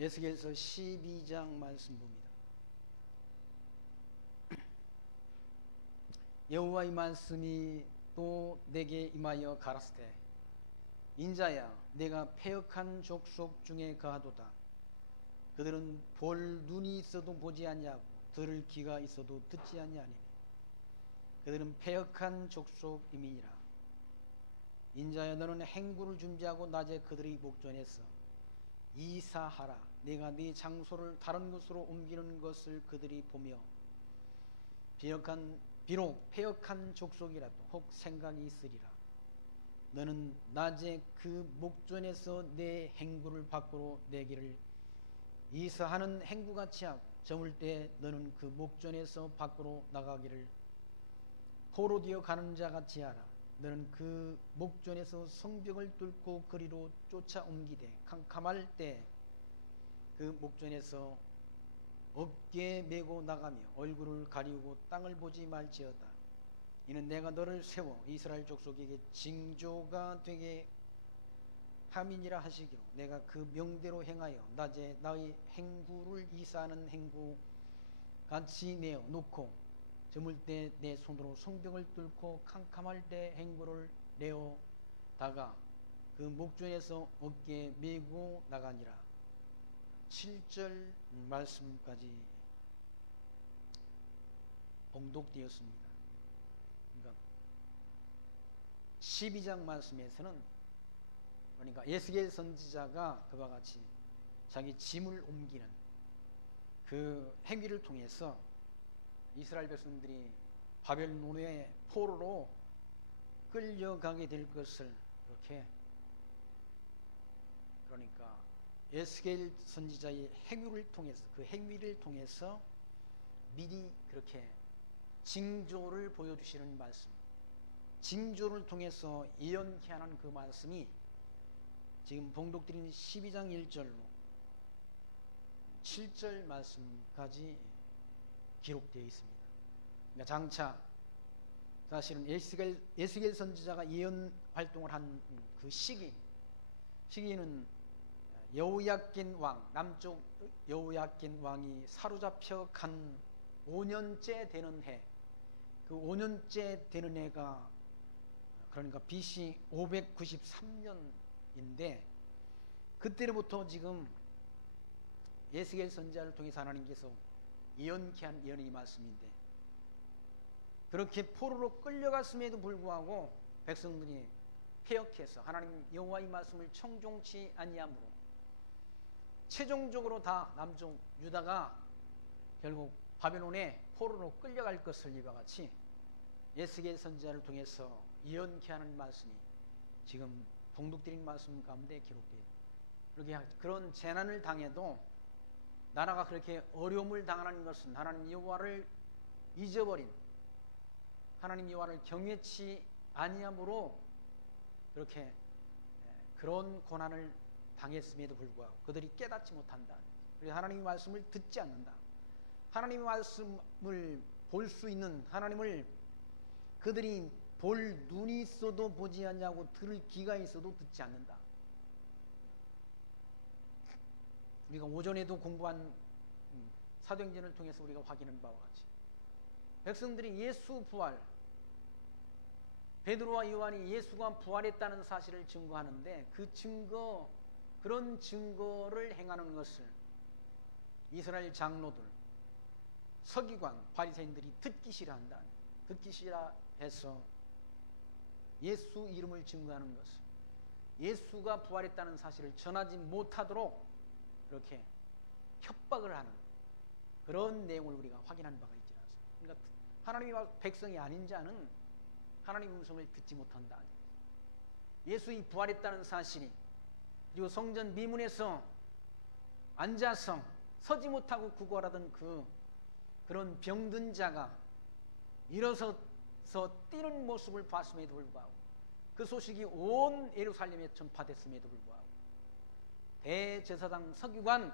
에스겔서 12장 말씀 봅니다. 여호와의 말씀이 또 내게 임하여 가라사대 인자야 내가 패역한 족속 중에 거하도다. 그들은 볼 눈이 있어도 보지 아니하고 들을 귀가 있어도 듣지 아니하니니 그들은 패역한 족속임이니라. 인자야 너는 행구를 준비하고 낮에 그들의 목전에서 이사하라. 내가 네 장소를 다른 곳으로 옮기는 것을 그들이 보며 비록 패역한 족속이라도 혹 생각이 있으리라. 너는 낮에 그 목전에서 내 행구를 밖으로 내기를 이사하는 행구같이 하고 저물 때 너는 그 목전에서 밖으로 나가기를 포로 되어 가는 자같이 하라. 너는 그 목전에서 성벽을 뚫고 거리로 쫓아 옮기되 캄캄할 때 그 목전에서 어깨에 메고 나가며 얼굴을 가리우고 땅을 보지 말지어다. 이는 내가 너를 세워 이스라엘 족속에게 징조가 되게 함이니라 하시기로 내가 그 명대로 행하여 낮에 나의 행구를 이사하는 행구 같이 내어 놓고 저물 때 내 손으로 성벽을 뚫고 캄캄할 때 행구를 내어 다가 그 목전에서 어깨에 메고 나가니라. 7절 말씀까지 봉독되었습니다. 그러니까 12장 말씀에서는 그러니까 에스겔 선지자가 그와 같이 자기 짐을 옮기는 그 행위를 통해서 이스라엘 백성들이 바벨론의 포로로 끌려가게 될 것을 이렇게 그러니까 에스겔 선지자의 행위를 통해서 미리 그렇게 징조를 보여주시는 말씀, 징조를 통해서 예언케 하는 그 말씀이 지금 봉독드린 12장 1절로 7절 말씀까지 기록되어 있습니다. 그러니까 장차 사실은 에스겔 선지자가 예언 활동을 한 그 시기는 여호야긴 왕, 남쪽 여호야긴 왕이 사로잡혀 간 5년째 되는 해, 그 5년째 되는 해가 그러니까 BC 593년인데 그때로부터 지금 에스겔 선지자를 통해서 하나님께서 예언케 한 예언의 말씀인데 그렇게 포로로 끌려갔음에도 불구하고 백성들이 패역해서 하나님 여호와의 말씀을 청종치 아니하므로 최종적으로 다 남쪽 유다가 결국 바벨론에 포로로 끌려갈 것을 이와 같이 에스겔 선지자를 통해서 예언케 하는 말씀이 지금 봉독드린 말씀 가운데 기록되어 그렇게 그런 재난을 당해도 나라가 그렇게 어려움을 당하는 것은 하나님 여호와를 잊어버린 하나님 여호와를 경외치 아니함으로 그렇게 그런 고난을 당했음에도 불구하고 그들이 깨닫지 못한다. 그래서 하나님의 말씀을 듣지 않는다. 하나님의 말씀을 볼 수 있는 하나님을 그들이 볼 눈이 있어도 보지 않냐고 들을 귀가 있어도 듣지 않는다. 우리가 오전에도 공부한 사도행전을 통해서 우리가 확인한 바와 같이 백성들이 예수 부활 베드로와 요한이 예수가 부활했다는 사실을 증거하는데 그런 증거를 행하는 것을 이스라엘 장로들, 서기관, 바리새인들이 듣기 싫어한다. 듣기 싫어해서 예수 이름을 증거하는 것을 예수가 부활했다는 사실을 전하지 못하도록 이렇게 협박을 하는 그런 내용을 우리가 확인한 바가 있지 않습니까? 그러니까 하나님의 백성이 아닌 자는 하나님의 음성을 듣지 못한다. 예수의 부활했다는 사실이 그리고 성전 미문에서 앉아서 서지 못하고 구걸하던 그런 병든 자가 일어서서 뛰는 모습을 봤음에도 불구하고 그 소식이 온 예루살렘에 전파됐음에도 불구하고 대제사장 서기관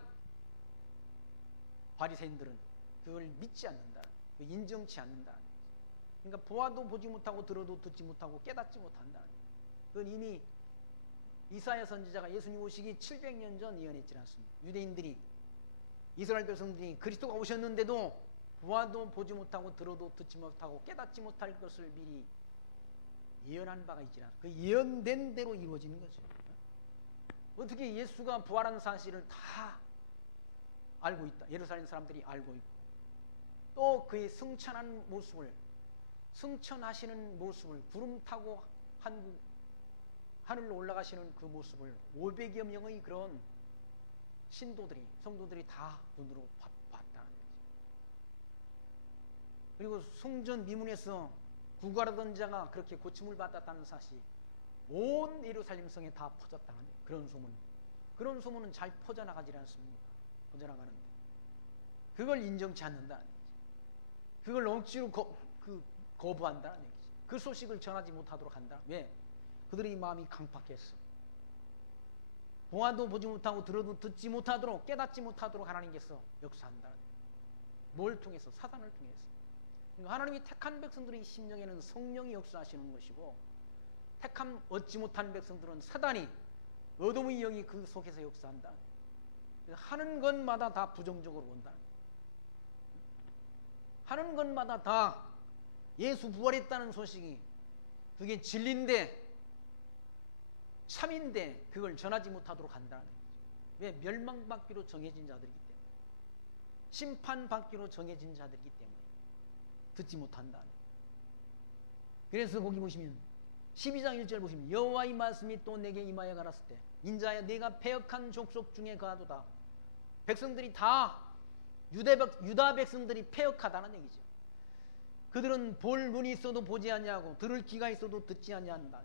바리새인들은 그걸 믿지 않는다. 인정치 않는다. 그러니까 보아도 보지 못하고 들어도 듣지 못하고 깨닫지 못한다. 그건 이미 이사야 선지자가 예수님 오시기 700년 전 예언했지 않습니까? 유대인들이, 이스라엘 백성들이 그리스도가 오셨는데도 보아도 보지 못하고 들어도 듣지 못하고 깨닫지 못할 것을 미리 예언한 바가 있지 않습니까? 그 예언된 대로 이루어지는 거죠. 어떻게 예수가 부활한 사실을 다 알고 있다. 예루살렘 사람들이 알고 있고, 또 그의 승천한 모습을, 승천하시는 모습을, 구름 타고 하늘로 올라가시는 그 모습을 500여 명의 그런 신도들이, 성도들이 다 눈으로 봤다는 거죠. 그리고 성전 미문에서 구걸하던 자가 그렇게 고침을 받았다는 사실이 온 예루살렘 성에 다 퍼졌다는 그런 소문. 그런 소문은 잘 퍼져나가지 않습니까? 퍼져나가는데 그걸 인정치 않는다는 얘기죠. 그걸 억지로 거부한다는 얘기죠. 그 소식을 전하지 못하도록 한다. 왜? 그들의 마음이 강팍했어. 보아도 보지 못하고 들어도 듣지 못하도록, 깨닫지 못하도록 하나님께서 역사한다. 뭘 통해서? 사단을 통해서. 그러니까 하나님이 택한 백성들의 심령에는 성령이 역사하시는 것이고, 택함 얻지 못한 백성들은 사단이, 어둠의 영이 그 속에서 역사한다. 하는 것마다 다 부정적으로 본다. 하는 것마다 다 예수 부활했다는 소식이 그게 진리인데, 참인데 그걸 전하지 못하도록 한다는 거죠. 왜? 멸망받기로 정해진 자들이기 때문에, 심판받기로 정해진 자들이기 때문에 듣지 못한다. 그래서 거기 보시면 12장 1절 보시면 여호와의 말씀이 또 내게 임하여 가라사대 때 인자야 내가 패역한 족속 중에 거하도다. 백성들이 다 유다 백성들이 패역하다는 얘기죠. 그들은 볼 눈이 있어도 보지 아니하고 들을 귀가 있어도 듣지 아니한다.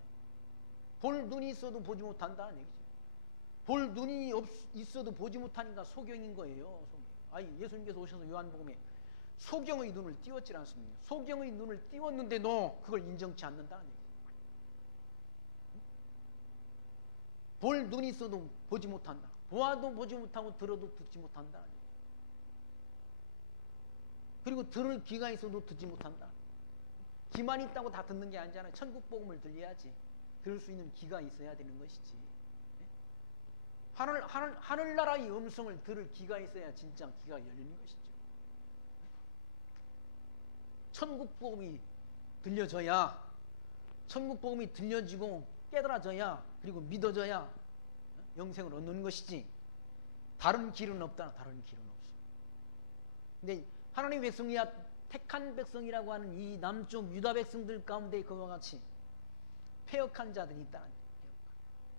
볼 눈이 있어도 보지 못한다는 얘기죠. 볼 눈이 있어도 보지 못하니까 소경인 거예요. 아니, 예수님께서 오셔서 요한복음에 소경의 눈을 띄웠지 않습니까? 소경의 눈을 띄웠는데도 그걸 인정치 않는다는 얘기죠. 볼 눈이 있어도 보지 못한다. 보아도 보지 못하고 들어도 듣지 못한다는 얘기죠. 그리고 들을 귀가 있어도 듣지 못한다. 귀만 있다고 다 듣는 게 아니잖아요. 천국 복음을 들려야지. 들을 수 있는 귀가 있어야 되는 것이지. 하늘나라의 음성을 들을 귀가 있어야 진짜 귀가 열리는 것이죠. 천국 복음이 들려져야, 천국 복음이 들려지고 깨달아져야, 그리고 믿어져야 영생을 얻는 것이지. 다른 길은 없다. 다른 길은 없어. 근데 하나님 백성이야, 택한 백성이라고 하는 이 남쪽 유다 백성들 가운데 그와 같이 패역한 자들이 있다는 거예요.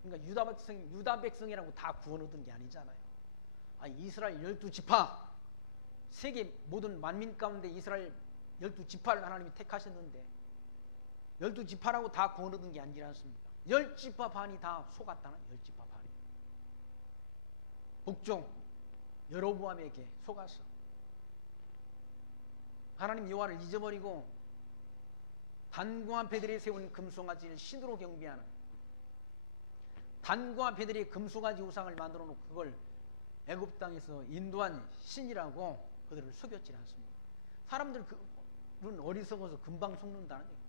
그러니까 유다 백성이라고 다 구원 얻은 게 아니잖아요. 이스라엘 12지파, 세계 모든 만민 가운데 이스라엘 12지파를 하나님이 택하셨는데 12지파라고 다 구원 얻은 게 아니지 않습니까? 10지파 반이 다 속았다는, 10지파 반이. 북쪽 여로보암에게 속았어. 하나님 여호와를 잊어버리고 단과 베들이 세운 금송아지를 신으로 경배하는, 단과 베들이 금송아지 우상을 만들어 놓고 그걸 애굽 땅에서 인도한 신이라고 그들을 속였지 않습니까? 사람들은 어리석어서 금방 속는다는 얘기예요.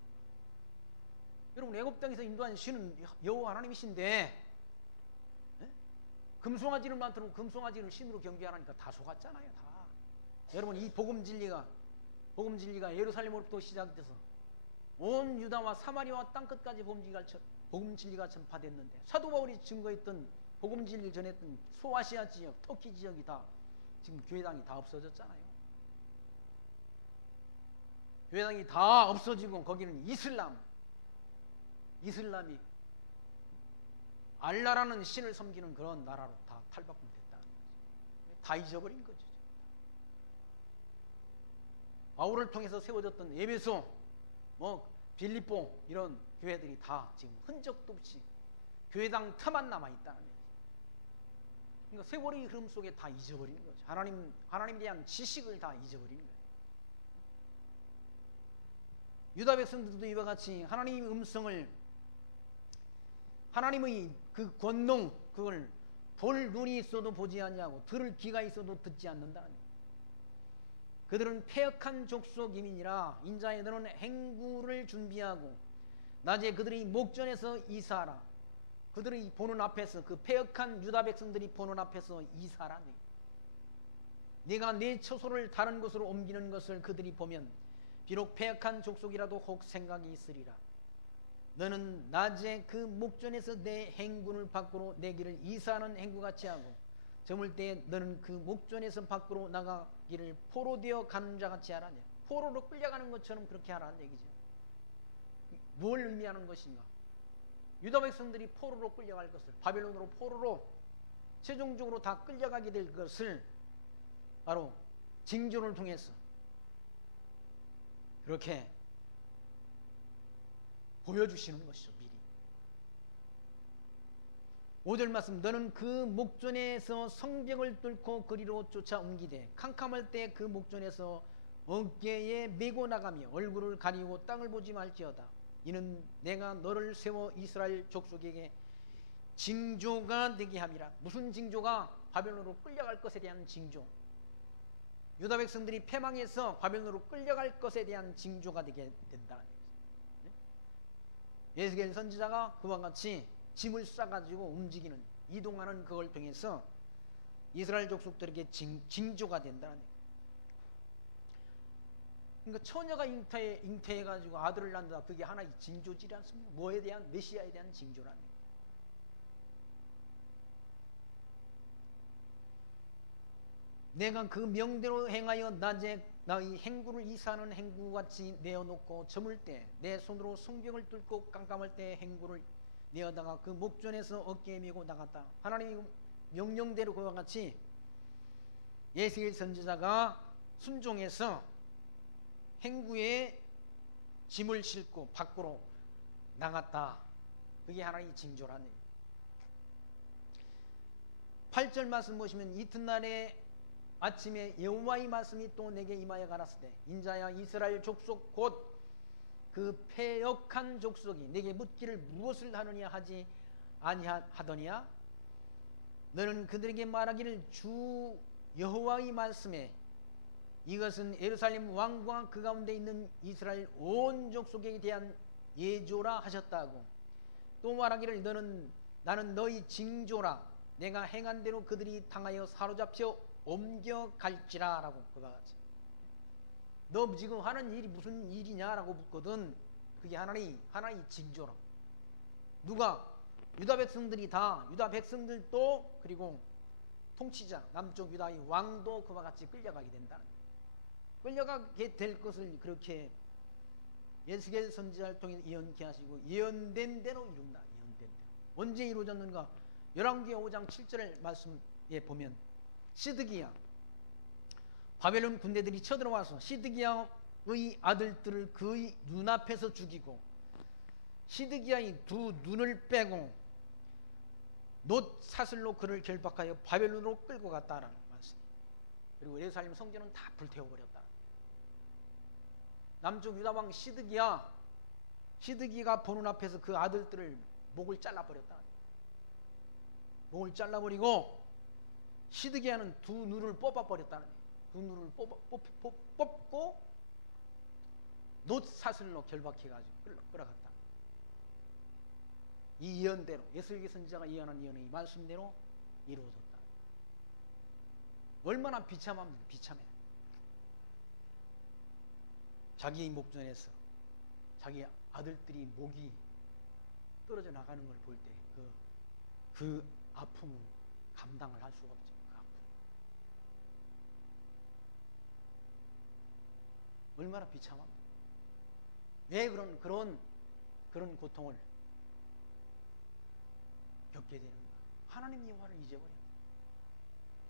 여러분, 애굽 땅에서 인도한 신은 여호와 하나님이신데 금송아지를 만들어 놓고 금송아지를 신으로 경배하니까 다 속았잖아요. 다. 여러분, 이 복음 진리가 예루살렘으로부터 시작돼서 온 유다와 사마리아와 땅끝까지 복음 진리가 전파됐는데, 사도 바울이 증거했던 복음 진리를 전했던 소아시아 지역, 터키 지역이 다 지금 교회당이 다 없어졌잖아요. 교회당이 다 없어지고 거기는 이슬람이 알라라는 신을 섬기는 그런 나라로 다 탈바꿈됐다는 거죠. 다 잊어버린 거죠. 바울을 통해서 세워졌던 에베소, 빌립보 이런 교회들이 다 지금 흔적도 없이 교회당 터만 남아있다는 얘기죠. 그러니까 세월의 흐름 속에 다 잊어버리는 거죠. 하나님에 대한 지식을 다 잊어버리는 거예요. 유다 백성들도 이와 같이 하나님의 음성을, 하나님의 그 권능, 그걸 볼 눈이 있어도 보지 않냐고 들을 귀가 있어도 듣지 않는다는 거예요. 그들은 패역한 족속이민이라 인자에 너는 행구를 준비하고 낮에 그들이 목전에서 이사하라. 그들이 보는 앞에서, 그 패역한 유다 백성들이 보는 앞에서 이사라. 내가 내 처소를 다른 곳으로 옮기는 것을 그들이 보면 비록 패역한 족속이라도 혹 생각이 있으리라. 너는 낮에 그 목전에서 내 행군을 밖으로 내 길을 이사하는 행구같이 하고 저물 때에 너는 그 목전에서 밖으로 나가기를 포로 되어 가는 자같이 하라. 포로로 끌려가는 것처럼 그렇게 하라는 얘기죠. 뭘 의미하는 것인가? 유다 백성들이 포로로 끌려갈 것을, 바벨론으로 포로로 최종적으로 다 끌려가게 될 것을 바로 징조를 통해서 그렇게 보여주시는 것이죠. 미리 5절 말씀, 너는 그 목전에서 성벽을 뚫고 그리로 쫓아 옮기되 캄캄할 때 그 목전에서 어깨에 메고 나가며 얼굴을 가리고 땅을 보지 말지어다. 이는 내가 너를 세워 이스라엘 족속에게 징조가 되게 함이라. 무슨 징조가? 바벨론으로 끌려갈 것에 대한 징조. 유다 백성들이 패망해서 바벨론으로 끌려갈 것에 대한 징조가 되게 된다. 예수겔 선지자가 그와 같이 짐을 싸가지고 움직이는, 이동하는 그걸 통해서 이스라엘 족속들에게 징조가 된다는 얘기예요. 그러니까 처녀가 잉태해가지고 아들을 낳는다. 그게 하나의 징조지 않습니까? 뭐에 대한, 메시아에 대한 징조라는 얘기예요. 내가 그 명대로 행하여 낮에 나의 행구를 이사하는 행구같이 내어놓고 저물 때 내 손으로 성벽을 뚫고 깜깜할 때 행구를 내어다가 그 목전에서 어깨에 메고 나갔다. 하나님의 명령대로 그와 같이 예수의 선지자가 순종해서 행구에 짐을 싣고 밖으로 나갔다. 그게 하나의 징조라는 얘기예요. 8절 말씀 보시면 이튿날에 아침에 여호와의 말씀이 또 내게 임하여 가라사대 인자야 이스라엘 족속 곧 그 패역한 족속이 내게 묻기를 무엇을 하느냐 하지 아니하더냐. 너는 그들에게 말하기를 주 여호와의 말씀에 이것은 예루살렘 왕과 그 가운데 있는 이스라엘 온 족속에 대한 예조라 하셨다고. 또 말하기를 나는 너희 징조라. 내가 행한 대로 그들이 당하여 사로잡혀 옮겨갈지라 라고. 그가 같이 너 지금 하는 일이 무슨 일이냐라고 묻거든. 그게 하나의 징조라. 누가? 유다 백성들이 다, 유다 백성들도, 그리고 통치자 남쪽 유다의 왕도 그와 같이 끌려가게 된다. 끌려가게 될 것을 그렇게 예수겔 선지자를 통해 예언케 하시고 예언된 대로 이룬다. 예언된 대로. 언제 이루어졌는가? 열왕기하 5장 7절 말씀에 보면 시드기야, 바벨론 군대들이 쳐들어와서 시드기야의 아들들을 그의 눈앞에서 죽이고 시드기야의 두 눈을 빼고 놋 사슬로 그를 결박하여 바벨론으로 끌고 갔다라는 말씀. 그리고 예루살렘 성전은 다 불태워버렸다. 남쪽 유다왕 시드기가 보는 앞에서 그 아들들을 목을 잘라버렸다. 목을 잘라버리고 시드기야는 두 눈을 뽑아버렸다는 거예요. 두 눈을 뽑고 놋 사슬로 결박해가지고 끌어갔다. 이 예언대로 예수의 선지자가 예언한 예언의 말씀대로 이루어졌다. 얼마나 비참합니까? 비참해. 자기의 목전에서 자기 아들들이 목이 떨어져 나가는 걸 볼 때 그 아픔은 감당을 할 수가 없죠. 얼마나 비참합니까? 왜 그런 고통을 겪게 되는가? 하나님 여호와를 잊어버렸다.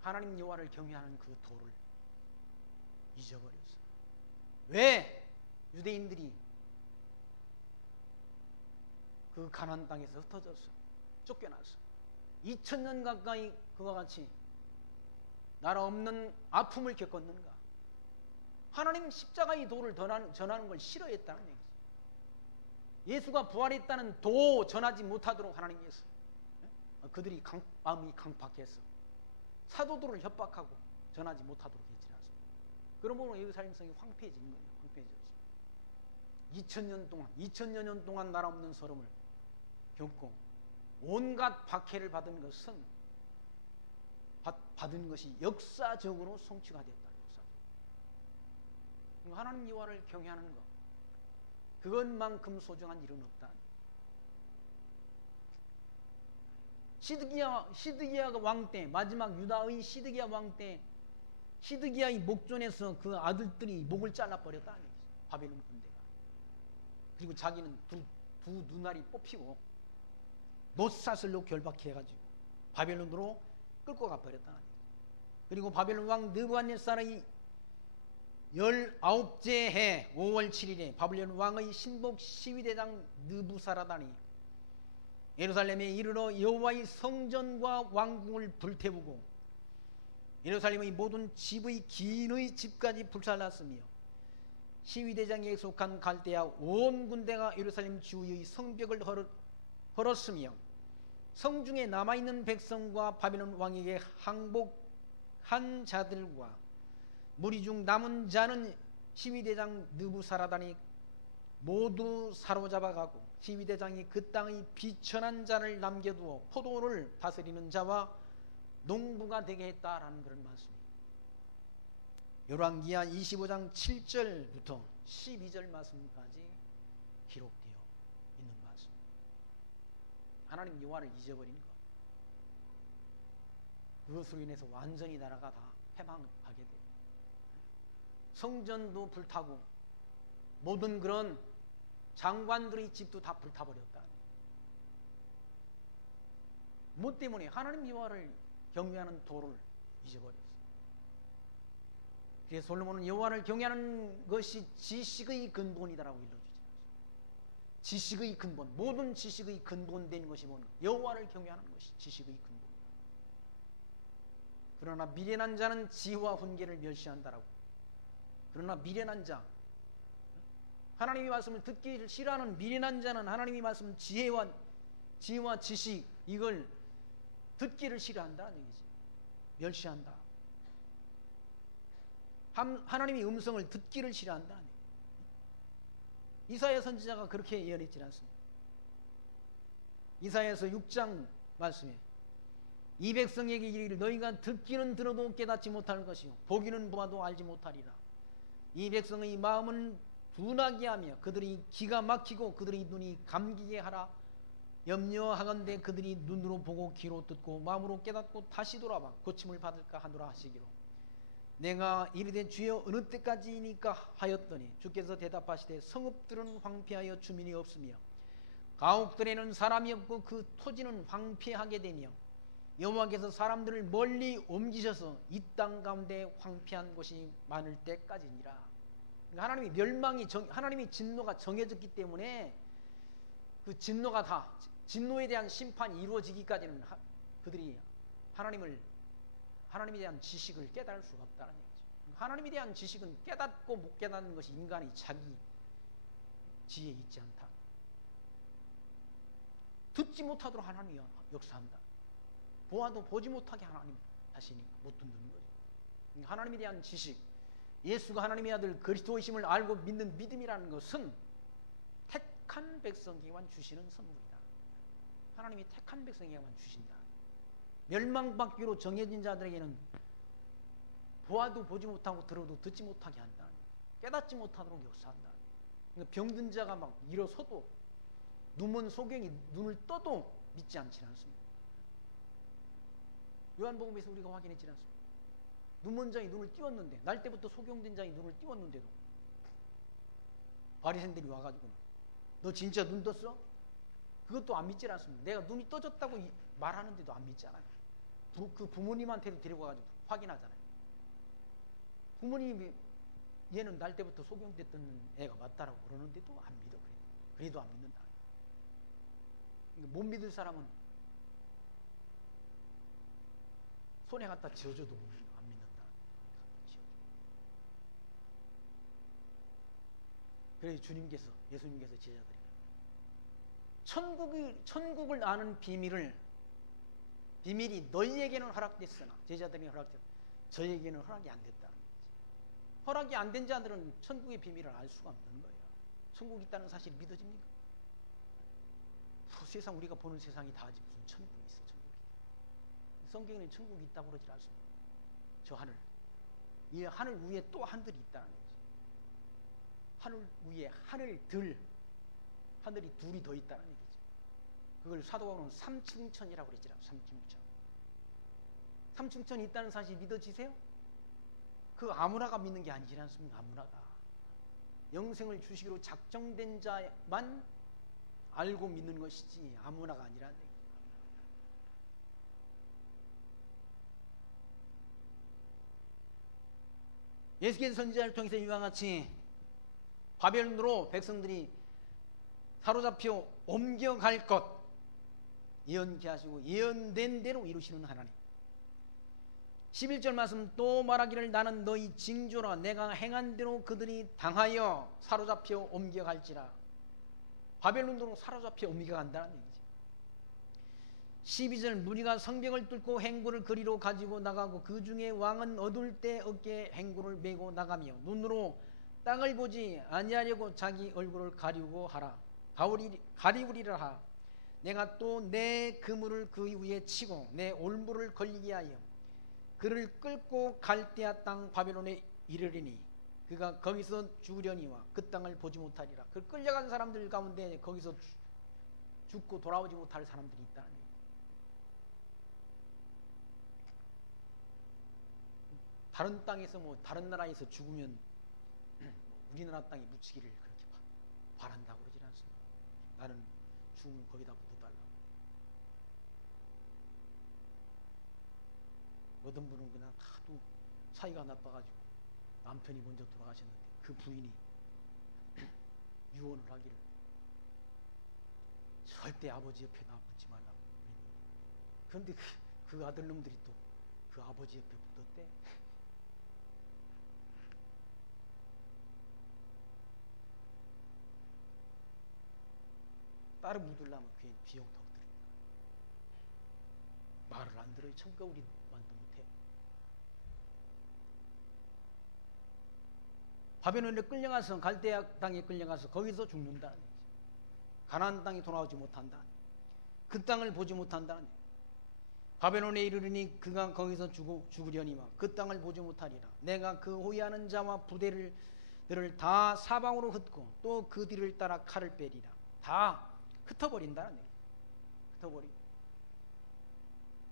하나님 여호와를 경외하는 그 도를 잊어버렸어. 왜 유대인들이 그 가나안 땅에서 흩어졌어? 쫓겨났어. 2000년 가까이 그와 같이 나라 없는 아픔을 겪었는가? 하나님 십자가의 도를 전하는 걸 싫어했다는 얘기죠. 예수가 부활했다는 도 전하지 못하도록 하나님께서 그들이 마음이 강팍해서 사도들을 협박하고 전하지 못하도록 했지 않습니까? 그러므로 예루살렘 성이 황폐해지는 거예요. 황폐해졌어요. 2000년 동안 나라 없는 서름을 겪고 온갖 박해를 받은 것은 받은 것이 역사적으로 성취가 됐다. 하나님 여호와를 경외하는 것, 그것만큼 소중한 일은 없다. 시드기야가 왕 때, 마지막 유다의 시드기야 왕 때, 시드기야의 목전에서 그 아들들이 목을 잘라버렸다. 바벨론 군대가. 그리고 자기는 두 눈알이 뽑히고 못사슬로 결박해가지고 바벨론으로 끌고 가버렸다. 그리고 바벨론 왕 느부갓네살의 19째 해 5월 7일에 바벨론 왕의 신복 시위대장 느부사라단이 예루살렘에 이르러 여호와의 성전과 왕궁을 불태우고 예루살렘의 모든 집의 기인의 집까지 불살랐으며 시위대장에 속한 갈대아 온 군대가 예루살렘 주위의 성벽을 헐었으며 성중에 남아있는 백성과 바벨론 왕에게 항복한 자들과 무리 중 남은 자는 시위대장 느부사라단이 모두 사로잡아가고 시위대장이 그 땅의 비천한 자를 남겨두어 포도를 다스리는 자와 농부가 되게 했다라는 그런 말씀입니다. 열왕기하 25장 7절부터 12절 말씀까지 기록되어 있는 말씀입니다. 하나님 여호와를 잊어버린 것, 그것으로 인해서 완전히 나라가 다 패망하게 됩니다. 성전도 불타고 모든 그런 장관들의 집도 다 불타버렸다. 뭐 때문에? 하나님 여호와를 경외하는 도를 잊어버렸어요. 그래서 솔로몬은 여호와를 경외하는 것이 지식의 근본이다라고 일러주지 않습니다. 지식의 근본, 모든 지식의 근본된 것이 뭐냐? 여호와를 경외하는 것이 지식의 근본이다. 그러나 미련한 자는 지혜와 훈계를 멸시한다라고. 그러나 미련한 자, 하나님의 말씀을 듣기 싫어하는 미련한 자는 하나님의 말씀 지혜와 지식, 이걸 듣기를 싫어한다는 얘기지. 멸시한다. 하나님의 음성을 듣기를 싫어한다. 이사야 선지자가 그렇게 예언했지 않습니까? 이사야서 6장 말씀에 이 백성에게 이르기를 너희가 듣기는 들어도 깨닫지 못할 것이요 보기는 보아도 알지 못하리라. 이 백성의 마음은 둔하게 하며 그들이 기가 막히고 그들의 눈이 감기게 하라. 염려하건대 그들이 눈으로 보고 귀로 듣고 마음으로 깨닫고 다시 돌아와 고침을 받을까 하노라 하시기로 내가 이르되 주여 어느 때까지이니까 하였더니 주께서 대답하시되 성읍들은 황폐하여 주민이 없으며 가옥들에는 사람이 없고 그 토지는 황폐하게 되며 여호와께서 사람들을 멀리 옮기셔서 이 땅 가운데 황폐한 곳이 많을 때까지니라. 하나님의 하나님의 진노가 정해졌기 때문에 그 진노에 대한 심판이 이루어지기까지는 그들이 하나님에 대한 지식을 깨달을 수가 없다는 얘기죠. 하나님에 대한 지식은 깨닫고 못 깨닫는 것이 인간의 자기 지혜에 있지 않다. 듣지 못하도록 하나님이 역사한다. 보아도 보지 못하게 하나님 하시니까 못 듣는 거죠. 하나님에 대한 지식, 예수가 하나님의 아들 그리스도이심을 알고 믿는 믿음이라는 것은 택한 백성에게만 주시는 선물이다. 하나님이 택한 백성에게만 주신다. 멸망받기로 정해진 자들에게는 보아도 보지 못하고 들어도 듣지 못하게 한다. 깨닫지 못하도록 역사한다. 그러니까 병든 자가 막 일어서도 눈먼 소경이 눈을 떠도 믿지 않지 않습니다. 요한복음에서 우리가 확인했지 않습니까? 눈먼 자의 눈을 띄웠는데 날 때부터 소경된 자의 눈을 띄웠는데도 바리새인들이 와가지고 너 진짜 눈 떴어? 그것도 안 믿지 않습니다. 내가 눈이 떠졌다고 말하는데도 안 믿잖아요. 그 부모님한테도 데리고 가가지고 확인하잖아요. 부모님이 얘는 날 때부터 소경됐던 애가 맞다라고 그러는데도 안 믿어. 그래도 안 믿는다. 그러니까 못 믿을 사람은 손에 갖다 지어줘도 안 믿는다. 그래서 예수님께서 제자들에게 천국을 아는 비밀이 너희에게는 허락됐으나 제자들에게 허락됐으나 저희에게는 허락이 안 됐다는 거지. 허락이 안 된 자들은 천국의 비밀을 알 수가 없는 거예요. 천국이 있다는 사실이 믿어집니까? 세상 우리가 보는 세상이 다 무슨 천국이 있어. 천국이. 성경에는 천국이 있다고 그러지 않습니다. 저 하늘. 이 하늘 위에 또 하늘이 있다는 거지. 하늘 위에 하늘이 둘이 더 있다는 얘기지. 그걸 사도바울은 삼층천이라고 그랬지라. 삼층천. 삼층천이 있다는 사실 믿어지세요? 그 아무나가 믿는 게 아니지 않습니까? 아무나가. 영생을 주시기로 작정된 자만 알고 믿는 것이지 아무나가 아니라는 얘기죠. 예수께서 선지자를 통해서 이와 같이 바벨론으로 백성들이 사로잡혀 옮겨갈 것 예언케 하시고 예언된 대로 이루시는 하나님. 11절 말씀 또 말하기를 나는 너희 징조라 내가 행한 대로 그들이 당하여 사로잡혀 옮겨갈지라. 바벨론으로 사로잡혀 옮겨간다는 얘기지. 12절 무리가 성벽을 뚫고 행구를 그리로 가지고 나가고 그 중에 왕은 어두울 때 어깨에 행구를 메고 나가며 눈으로 땅을 보지 아니하려고 자기 얼굴을 가리우고 하라. 가리우리라 하라. 내가 또 내 그물을 그 위에 치고 내 올무를 걸리게 하여 그를 끌고 갈대아 땅 바벨론에 이르리니 그가 거기서 죽으려니와 그 땅을 보지 못하리라. 그 끌려간 사람들 가운데 거기서 죽고 돌아오지 못할 사람들이 있다는 얘기예요. 다른 땅에서 다른 나라에서 죽으면 우리나라 땅에 묻히기를 그렇게 바란다고 그러지 않습니까? 나는 죽으면 거기다 묻어달라고. 어떤 분은 그냥 하도 사이가 나빠가지고 남편이 먼저 돌아가셨는데 그 부인이 유언을 하기를 절대 아버지 옆에 나 묻지 말라고 그랬는데, 그런데 그 아들놈들이 또 그 아버지 옆에 묻었대. 딸을 묻으려면 괜히 비용 더 드린다. 말을 안 들어요. 청가우리 만도 못해. 바벨론에 끌려가서 갈대아 땅에 끌려가서 거기서 죽는다는 얘기죠. 가나안 땅에 돌아오지 못한다. 그 땅을 보지 못한다는 얘기죠. 바벨론에 이르르니 그가 거기서 죽으려니와 그 땅을 보지 못하리라. 내가 그 호위하는 자와 부대들을 다 사방으로 흩고 또 그 뒤를 따라 칼을 빼리라. 다 흩어버린다는 얘기죠. 흩어버리고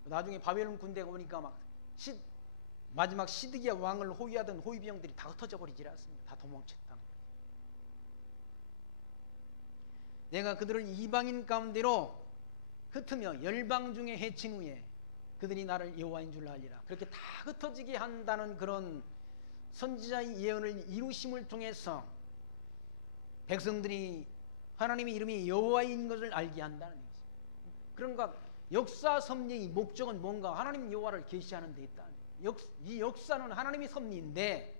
나중에 바벨론 군대가 오니까 마지막 시드기야 왕을 호위하던 호위병들이 다 흩어져 버리지 않습니다. 다 도망쳤다는 거예요. 내가 그들을 이방인 가운데로 흩으며 열방 중에 해친 후에 그들이 나를 여호와인 줄 알리라. 그렇게 다 흩어지게 한다는 그런 선지자의 예언을 이루심을 통해서 백성들이 하나님의 이름이 여호와인 것을 알게 한다는 얘기죠. 그러니까 역사 섭리의 목적은 뭔가? 하나님 여호와를 계시하는 데 있다. 이 역사는 하나님의 섭리인데,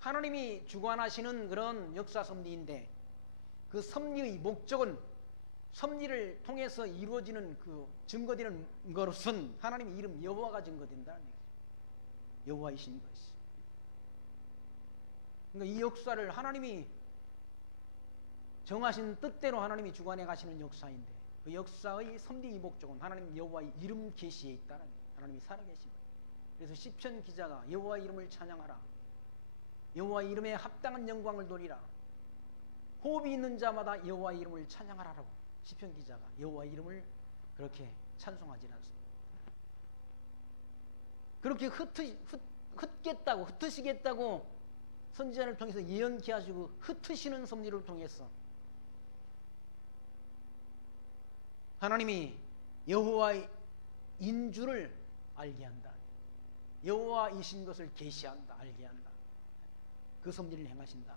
하나님이 주관하시는 그런 역사 섭리인데, 그 섭리의 목적은 섭리를 통해서 이루어지는 그 증거되는 것은 하나님의 이름 여호와가 증거된다는 얘기죠. 여호와이신 것이. 그러니까 이 역사를 하나님이 정하신 뜻대로 하나님이 주관해 가시는 역사인데, 그 역사의 섭리의 목적은 하나님 여호와의 이름 계시에 있다는 거예요. 하나님이 살아계신 거예요. 그래서 시편 기자가 여호와의 이름을 찬양하라. 여호와의 이름에 합당한 영광을 돌리라. 호흡이 있는 자마다 여호와의 이름을 찬양하라라고 시편 기자가 여호와의 이름을 그렇게 찬송하지 않습니다. 그렇게 흩으시겠다고 선지자를 통해서 예언케 하시고 흩으시는 섭리를 통해서 하나님이 여호와인 줄을 알게 한다. 여호와이신 것을 계시한다. 알게 한다. 그 섭리를 행하신다.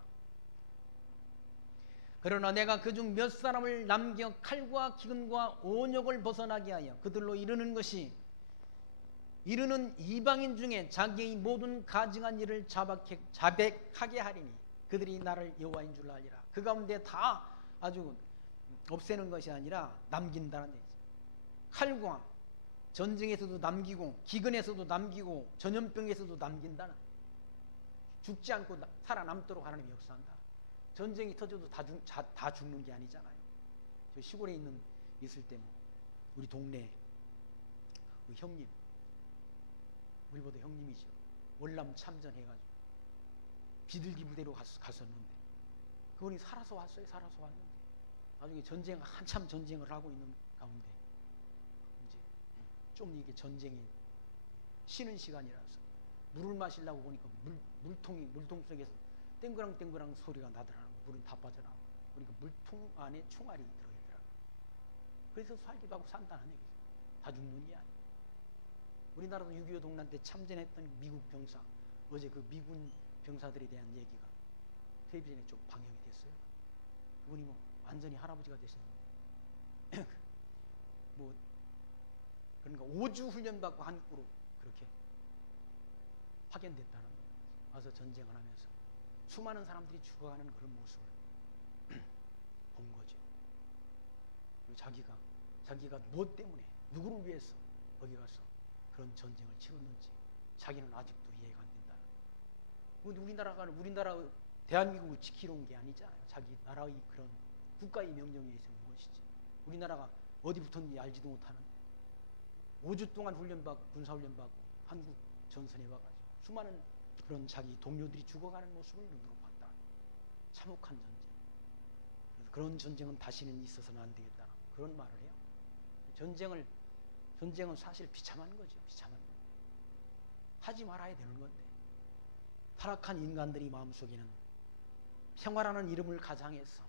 그러나 내가 그중 몇 사람을 남겨 칼과 기근과 온역을 벗어나게 하여 그들로 이르는 이방인 중에 자기의 모든 가증한 일을 자백하게 하리니 그들이 나를 여호와인 줄 알리라. 그 가운데 다 아주 없애는 것이 아니라 남긴다는 얘기죠. 칼과 전쟁에서도 남기고 기근에서도 남기고 전염병에서도 남긴다는, 죽지 않고 살아남도록 하나님이 역사한다. 전쟁이 터져도 다 죽는 게 아니잖아요. 저 시골에 있는 있을 때 뭐 우리 동네 그 형님, 우리보다 형님이죠. 월남 참전해가지고 비둘기 부대로 갔었는데 그분이 살아서 왔어요. 살아서 왔는데 나중에 한참 전쟁을 하고 있는 가운데 이제 좀 이게 전쟁이 쉬는 시간이라서 물을 마시려고 보니까 물통 속에서 땡그랑땡그랑 소리가 나더라고요. 물은 다 빠져나오고 그러니까 물통 안에 총알이 들어있더라고요. 그래서 살기도 하고 산다는 얘기죠. 다 죽는 게 아니에요. 우리나라도 6.25 동란 때 참전했던 미국 병사, 어제 그 미군 병사들에 대한 얘기가 텔레비전에 좀 방영이 됐어요. 그분이 뭐 완전히 할아버지가 되셨는데 뭐 그러니까 5주 훈련받고 한국으로 그렇게 파견됐다는 거예요. 와서 전쟁을 하면서 수많은 사람들이 죽어가는 그런 모습을 본 거죠. 자기가 무엇 때문에 누구를 위해서 거기 가서 그런 전쟁을 치렀는지 자기는 아직도 이해가 안 된다는 거예요. 우리나라 대한민국을 지키러 온 게 아니잖아요. 자기 나라의 그런 국가의 명령에 의해서 온 것이지. 우리나라가 어디 붙었는지 알지도 못하는데 5주 동안 군사훈련 받고 한국 전선에 와가지고 수많은 그런 자기 동료들이 죽어가는 모습을 눈으로 봤다. 참혹한 전쟁. 그래서 그런 전쟁은 다시는 있어서는 안 되겠다는 그런 말을 해요. 전쟁은 사실 비참한 거죠. 비참한 거. 하지 말아야 되는 건데 타락한 인간들이 마음속에는 평화라는 이름을 가장해서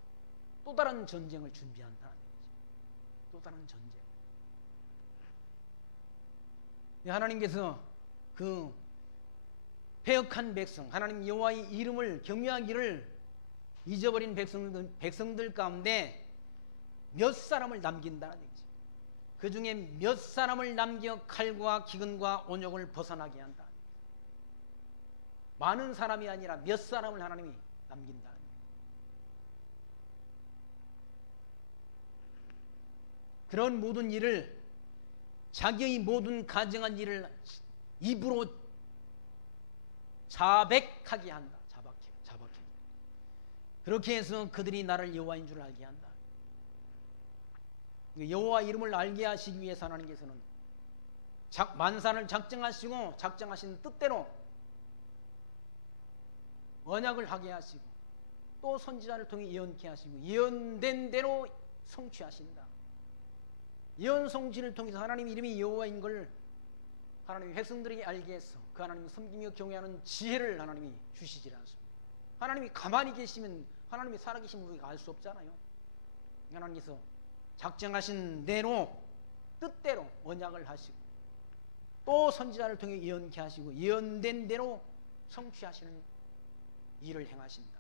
또 다른 전쟁을 준비한다는 얘기죠. 또 다른 전쟁. 하나님께서 그 패역한 백성, 하나님 여호와의 이름을 경외하기를 잊어버린 백성들 가운데 몇 사람을 남긴다는 얘기죠. 그 중에 몇 사람을 남겨 칼과 기근과 온역을 벗어나게 한다. 많은 사람이 아니라 몇 사람을 하나님이 남긴다. 그런 모든 일을 자기의 모든 가정한 일을 입으로 자백하게 한다. 자박해. 그렇게 해서 그들이 나를 여호와인 줄 알게 한다. 여호와 이름을 알게 하시기 위해서 하나님께서는 만산을 작정하시고 작정하신 뜻대로 언약을 하게 하시고 또 선지자를 통해 예언케 하시고 예언된 대로 성취하신다. 예언 성취를 통해서 하나님 이름이 여호와인 걸 하나님의 백성들에게 알게 해서 그 하나님을 섬기며 경외하는 지혜를 하나님이 주시질 않습니다. 하나님이 가만히 계시면 하나님이 살아계신 우리가 알 수 없잖아요. 하나님께서 작정하신 대로 뜻대로 언약을 하시고 또 선지자를 통해 예언케 하시고 예언된 대로 성취하시는 일을 행하신다.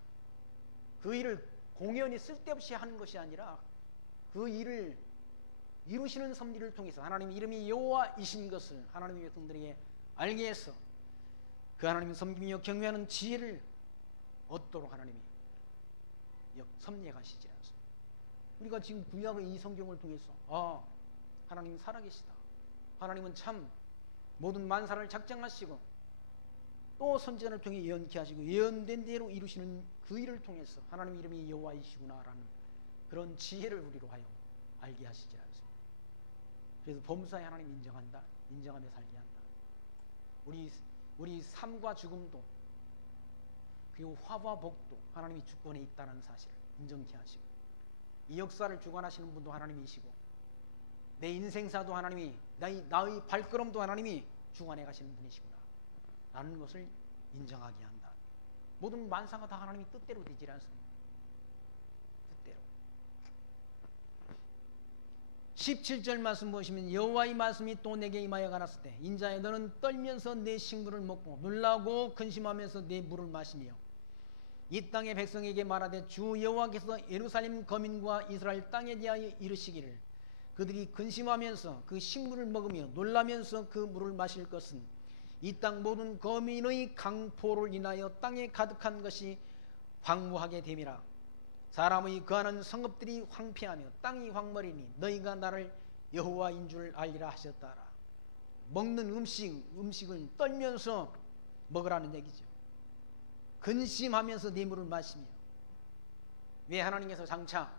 그 일을 공연히 쓸데없이 하는 것이 아니라 그 일을 이루시는 섭리를 통해서 하나님 이름이 여호와이신 것을 하나님의 백성들에게 알게 해서 그 하나님을 섬기며 경외하는 지혜를 얻도록 하나님이 섭리해 가시지 않습니다. 우리가 지금 구약의 이 성경을 통해서 하나님이 살아계시다. 하나님은 참 모든 만사를 작정하시고 또 선지자를 통해 예언케 하시고 예언된 대로 이루시는 그 일을 통해서 하나님 이름이 여호와이시구나라는 그런 지혜를 우리로 하여 알게 하시지 않습니다. 그래서 범사에 하나님 인정한다. 인정하며 살게 한다. 우리 삶과 죽음도 그리고 화와 복도 하나님이 주권에 있다는 사실을 인정케 하시고 이 역사를 주관하시는 분도 하나님이시고 내 인생사도 하나님이 나의 발걸음도 하나님이 주관해 가시는 분이시구나 라는 것을 인정하게 한다. 모든 만사가 다 하나님이 뜻대로 되지 않습니다. 뜻대로. 17절 말씀 보시면 여호와의 말씀이 또 내게 임하여 가라사대 인자야 너는 떨면서 내 식물을 먹고 놀라고 근심하면서 내 물을 마시며 이 땅의 백성에게 말하되 주 여호와께서 예루살렘 거민과 이스라엘 땅에 대하여 이르시기를 그들이 근심하면서 그 식물을 먹으며 놀라면서 그 물을 마실 것은 이 땅 모든 거민의 강포를 인하여 땅에 가득한 것이 황무하게 됨이라. 사람의 거하는 성읍들이 황폐하며 땅이 황머리니 너희가 나를 여호와인 줄 알리라 하셨다라. 먹는 음식을 떨면서 먹으라는 얘기죠. 근심하면서 네 물을 마시며. 왜 하나님께서 장차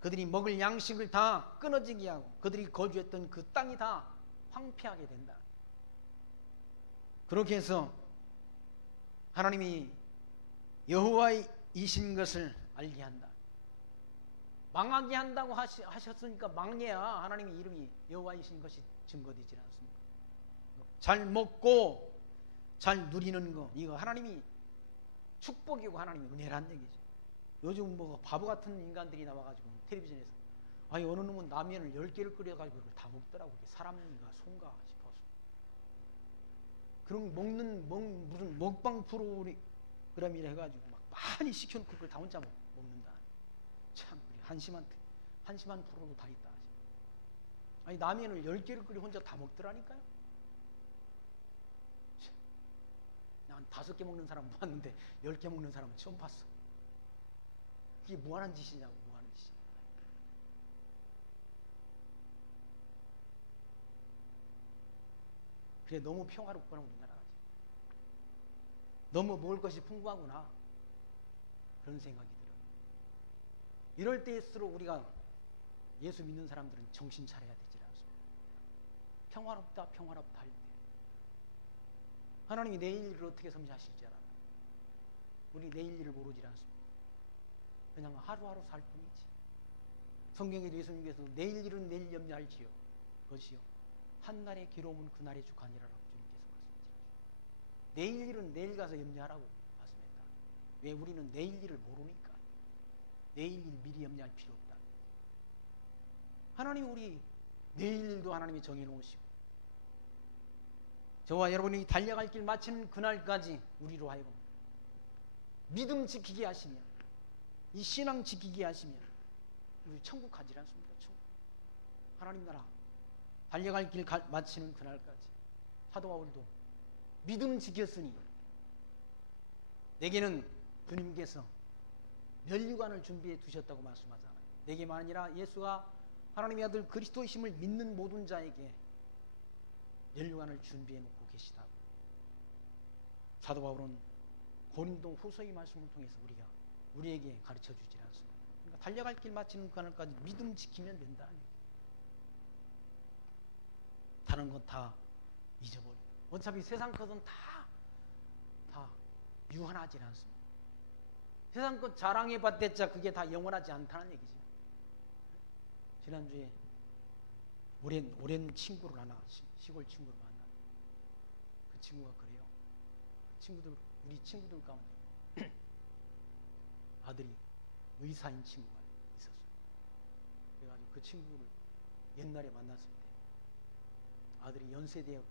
그들이 먹을 양식을 다 끊어지게 하고 그들이 거주했던 그 땅이 다 황폐하게 된다. 그렇게 해서 하나님이 여호와이신 것을 알게 한다. 망하게 한다고 하셨으니까 망해야 하나님의 이름이 여호와이신 것이 증거되지 않습니까? 잘 먹고 잘 누리는 거, 이거 하나님이 축복이고 하나님이 은혜란 얘기죠. 요즘 뭐 바보 같은 인간들이 나와가지고 텔레비전에서 아니 어느 놈은 라면을 10개를 끓여가지고 그걸 다 먹더라고. 사람인가 손가 싶어서. 그런 무슨 먹방 프로그램이라 해가지고 막 많이 시켜놓고 그걸 다 혼자 먹는다. 참 한심한 프로도 다 있다. 아니 라면을 10개를 끓여 혼자 다 먹더라니까요. 난 5개 먹는 사람 봤는데 10개 먹는 사람은 처음 봤어. 이게 뭐하는 짓이냐고. 뭐하는 짓이냐. 그래 너무 평화롭구나 우리나라가. 너무 먹을 것이 풍부하구나 그런 생각이 들어요. 이럴 때일수록 우리가 예수 믿는 사람들은 정신 차려야 되지 않습니까? 평화롭다 할 때 하나님이 내일 일을 어떻게 섭리하실지 알아. 우리 내일 일을 모르지 않습니까? 그냥 하루하루 살 뿐이지. 성경에도 예수님께서 내일 일은 내일 염려할지요. 그것이요 한날의 괴로움은 그날의 주간이라고 주님께서 말씀하셨죠. 내일 일은 내일 가서 염려하라고 말씀했다. 왜? 우리는 내일 일을 모르니까. 내일 일 미리 염려할 필요 없다. 하나님 우리 내일 일도 하나님이 정해놓으시고 저와 여러분이 달려갈 길 마치는 그날까지 우리로 하여금 믿음 지키게 하시며 이 신앙 지키게 하시며 우리 천국 가지 않습니까? 천국. 하나님 나라 달려갈 길 마치는 그날까지 사도 바울도 믿음 지켰으니 내게는 주님께서 면류관을 준비해 두셨다고 말씀하잖아요. 내게만 아니라 예수가 하나님의 아들 그리스도이심을 믿는 모든 자에게 면류관을 준비해 놓고 계시다고. 사도 바울은 고린도 후서의 말씀을 통해서 우리에게 가르쳐 주지 않습니다. 그러니까 달려갈 길 마치는 그날까지 믿음 지키면 된다. 다른 건 다 잊어버려. 어차피 세상 것은 다 유한하지 않습니다. 세상 것 자랑해 봤댔자 그게 다 영원하지 않다는 얘기죠. 지난주에 오랜 친구를 하나 시골 친구를 만나. 그 친구가 그래요. 우리 친구들 가운데 아들이 의사인 친구가 있었어요. 그래가지고 그 친구를 옛날에 만났을 때 아들이 연세대학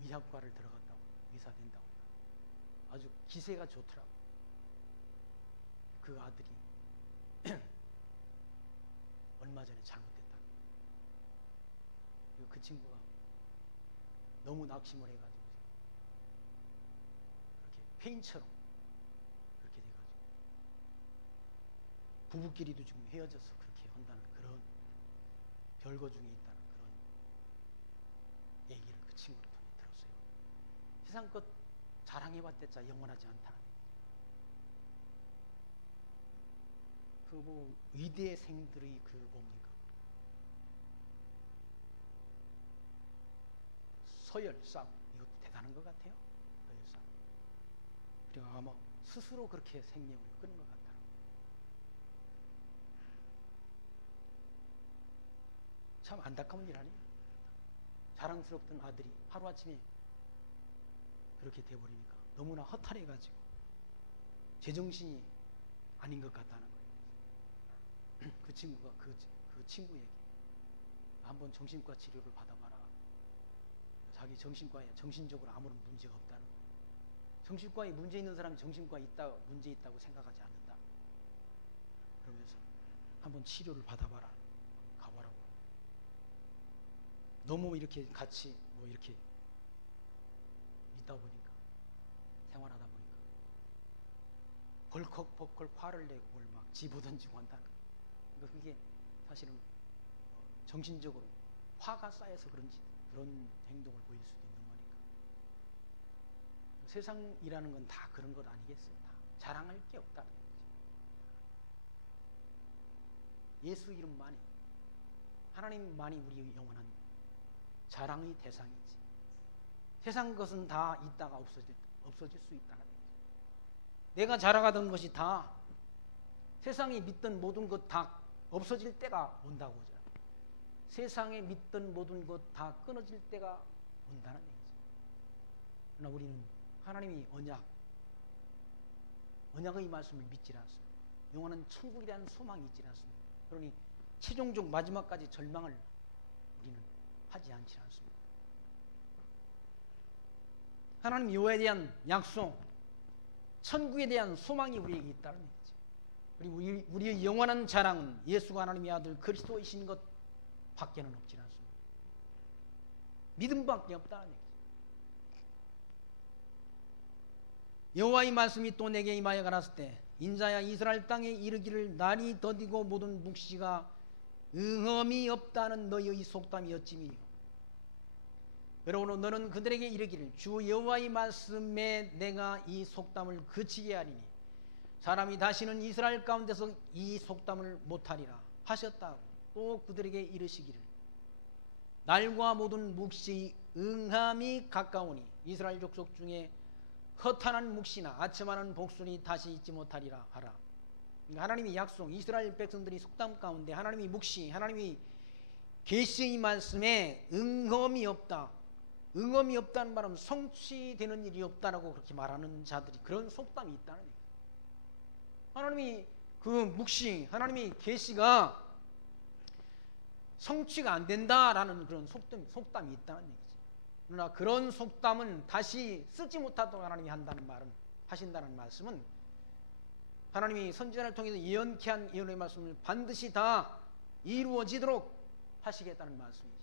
의학과를 들어갔다고 의사 된다고 아주 기세가 좋더라고. 그 아들이 얼마 전에 잘못됐다. 그 친구가 너무 낙심을 해가지고 그렇게 페인처럼 그렇게 돼가지고 부부끼리도 지금 헤어져서 그렇게 한다는 그런 별거 중에 있다는 그런 얘기를 그 친구를 통해 들었어요. 세상 것 자랑해봤댔자 영원하지 않다. 그 뭐 위대생들의 그 뭡니까 서열상 이것도 대단한 것 같아요. 서열상. 그리고 아마 스스로 그렇게 생명을 끊은 것 같아요. 참 안타까운 일 아니에요. 자랑스럽던 아들이 하루아침에 그렇게 돼버리니까 너무나 허탈해가지고 제정신이 아닌 것 같다는 거예요. 그 친구가 그 친구에게 한번 정신과 치료를 받아봐라. 자기 정신과에 정신적으로 아무런 문제가 없다는 거예요. 정신과에 문제 있는 사람이 정신과에 문제 있다고 생각하지 않는다. 그러면서 한번 치료를 받아봐라. 가보라고. 너무 이렇게 같이 이렇게 있다 보니까 생활하다 보니까 벌컥벌컥 화를 내고 뭘 막 집어던지고 한다는 거예요. 그러니까 그게 사실은 정신적으로 화가 쌓여서 그런지 그런 행동을 보일 수도 있는 거니까. 세상이라는 건 다 그런 것 아니겠어요? 다 자랑할 게 없다는 거죠. 예수 이름만이, 하나님만이 우리의 영원한 자랑의 대상이지. 세상 것은 다 있다가 없어질 수 있다는 거지. 내가 자랑하던 것이 다, 세상이 믿던 모든 것 다 없어질 때가 온다고 하죠. 세상에 믿던 모든 것 다 끊어질 때가 온다는 얘기죠. 그러나 우리는 하나님이 언약의 말씀을 믿지 않습니다. 영원한 천국에 대한 소망이 있지 않습니다. 그러니 최종적 마지막까지 절망을 우리는 하지 않지 않습니다. 하나님 여호와에 대한 약속, 천국에 대한 소망이 우리에게 있다는 얘기죠. 그리고 우리의 영원한 자랑은 예수가 하나님의 아들 그리스도이신 것 밖에는 없지 않습니다. 믿음밖에 없다는 얘기죠. 여호와의 말씀이 또 내게 임하여 가라사대 때, 인자야 이스라엘 땅에 이르기를 날이 더디고 모든 묵시가 응엄이 없다는 너희의 속담이 어찌미요. 그러므로 너는 그들에게 이르기를 주 여호와의 말씀에 내가 이 속담을 그치게 하리니 사람이 다시는 이스라엘 가운데서 이 속담을 못하리라 하셨다고. 또 그들에게 이르시기를 날과 모든 묵시의 응함이 가까우니 이스라엘 족속 중에 허탄한 묵시나 아첨하는 복순이 다시 있지 못하리라 하라. 그러니까 하나님의 약속, 이스라엘 백성들이 속담 가운데 하나님의 묵시, 하나님의 계시의 말씀에 응엄이 없다. 응엄이 없다는 말은 성취되는 일이 없다라고 그렇게 말하는 자들이, 그런 속담이 있다는 얘기예요. 하나님이 그 묵시, 하나님의 계시가 성취가 안 된다라는 그런 속담이 있다는 얘기죠. 그러나 그런 속담은 다시 쓰지 못하도록 하나님이 하신다는 말씀은 하나님이 선지자를 통해서 예언케 한 예언의 말씀을 반드시 다 이루어지도록 하시겠다는 말씀이죠.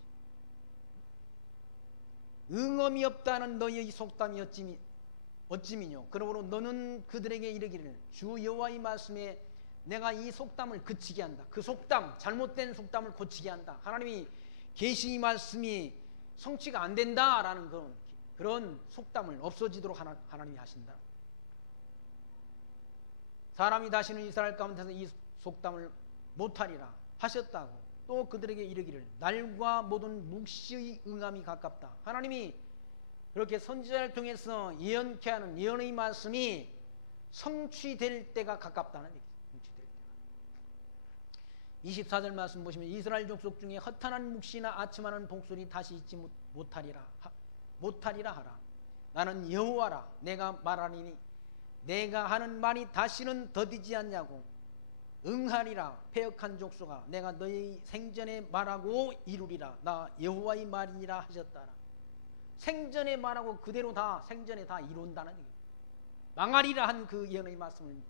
응엄이 없다는 너희의 속담이 어찌미뇨. 그러므로 너는 그들에게 이르기를 주 여호와의 말씀에 내가 이 속담을 그치게 한다. 그 속담, 잘못된 속담을 고치게 한다. 하나님이 계시의 말씀이 성취가 안 된다라는 그런 속담을 없어지도록 하나님이 하신다. 사람이 다시는 이스라엘 가운데서 이 속담을 못하리라 하셨다고. 또 그들에게 이르기를 날과 모든 묵시의 응함이 가깝다. 하나님이 그렇게 선지자를 통해서 예언케 하는 예언의 말씀이 성취될 때가 가깝다는 얘기죠. 24절 말씀 보시면 이스라엘 족속 중에 허탄한 묵시나 아첨하는 복술이 다시 있지 못하리라 하라. 나는 여호와라. 내가 말하리니 내가 하는 말이 다시는 더디지 않냐고. 응하리라. 패역한 족속아 내가 너희 생전에 말하고 이루리라. 나 여호와의 말이니라 하셨다라. 생전에 말하고 그대로 다 생전에 다 이룬다는 얘기예요. 망하리라 한 그 예언의 말씀을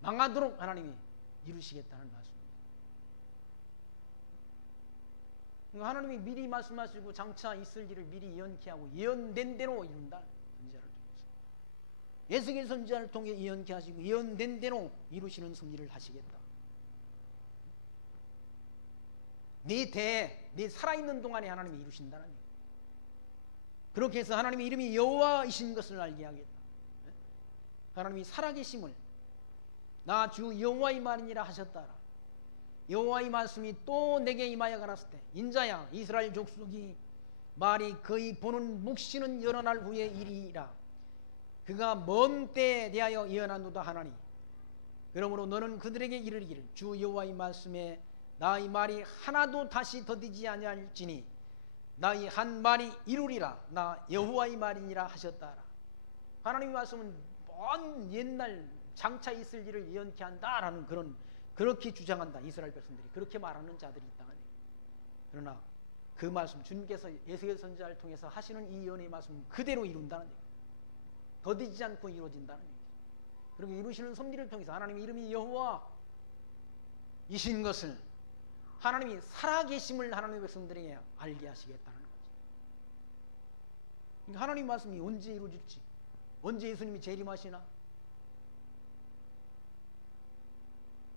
망하도록 하나님이 이루시겠다는 말씀입니다. 하나님이 미리 말씀하시고 장차 있을 일을 미리 예언케 하고 예언된 대로 이룬다. 선지자를 통해서 예수의 선지자를 통해 예언케 하시고 예언된 대로 이루시는 섭리를 하시겠다. 네 살아있는 동안에 하나님이 이루신다는 얘기예요. 그렇게 해서 하나님의 이름이 여호와이신 것을 알게 하겠다. 하나님이 살아계심을 나 주 여호와의 말이니라 하셨다라. 여호와의 말씀이 또 내게 임하여 가라사대 인자야 이스라엘 족속이 말이 그의 보는 묵시는 여러 날 후에 이리라. 그가 먼 때에 대하여 예언하노다 하나니 그러므로 너는 그들에게 이르기를 주 여호와의 말씀에 나의 말이 하나도 다시 더디지 아니할지니 나의 한 말이 이루리라. 나 여호와의 말이니라 하셨다라. 하나님의 말씀은 먼 옛날 장차 있을 일을 예언케 한다라는 그렇게 주장한다. 이스라엘 백성들이 그렇게 말하는 자들이 있다. 그러나 그 말씀 주님께서 예수의 선지자를 통해서 하시는 이 예언의 말씀 그대로 이룬다는 얘기예요. 더디지 않고 이루어진다는 얘기예요. 그리고 이루시는 섭리를 통해서 하나님의 이름이 여호와이신 것을 하나님이 살아계심을 하나님의 백성들에게 알게 하시겠다는 거죠. 그러니까 하나님의 말씀이 언제 이루어질지, 언제 예수님이 재림하시나,